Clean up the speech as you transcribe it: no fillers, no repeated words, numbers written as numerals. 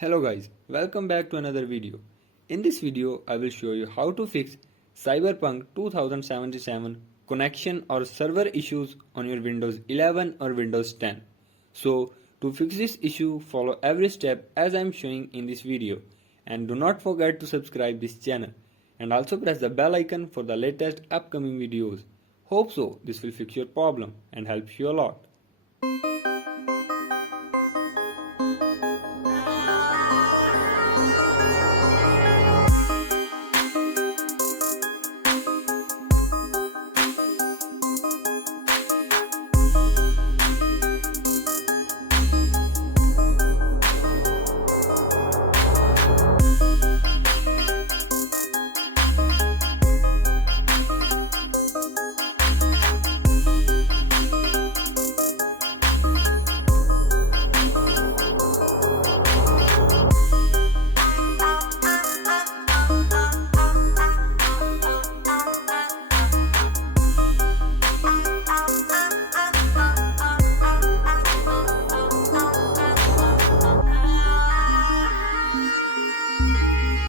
Hello guys, welcome back to another video. In this video, I will show you how to fix Cyberpunk 2077 connection or server issues on your Windows 11 or Windows 10. So, to fix this issue, follow every step as I am showing in this video. And do not forget to subscribe this channel. And also press the bell icon for the latest upcoming videos. Hope so, this will fix your problem and helps you a lot.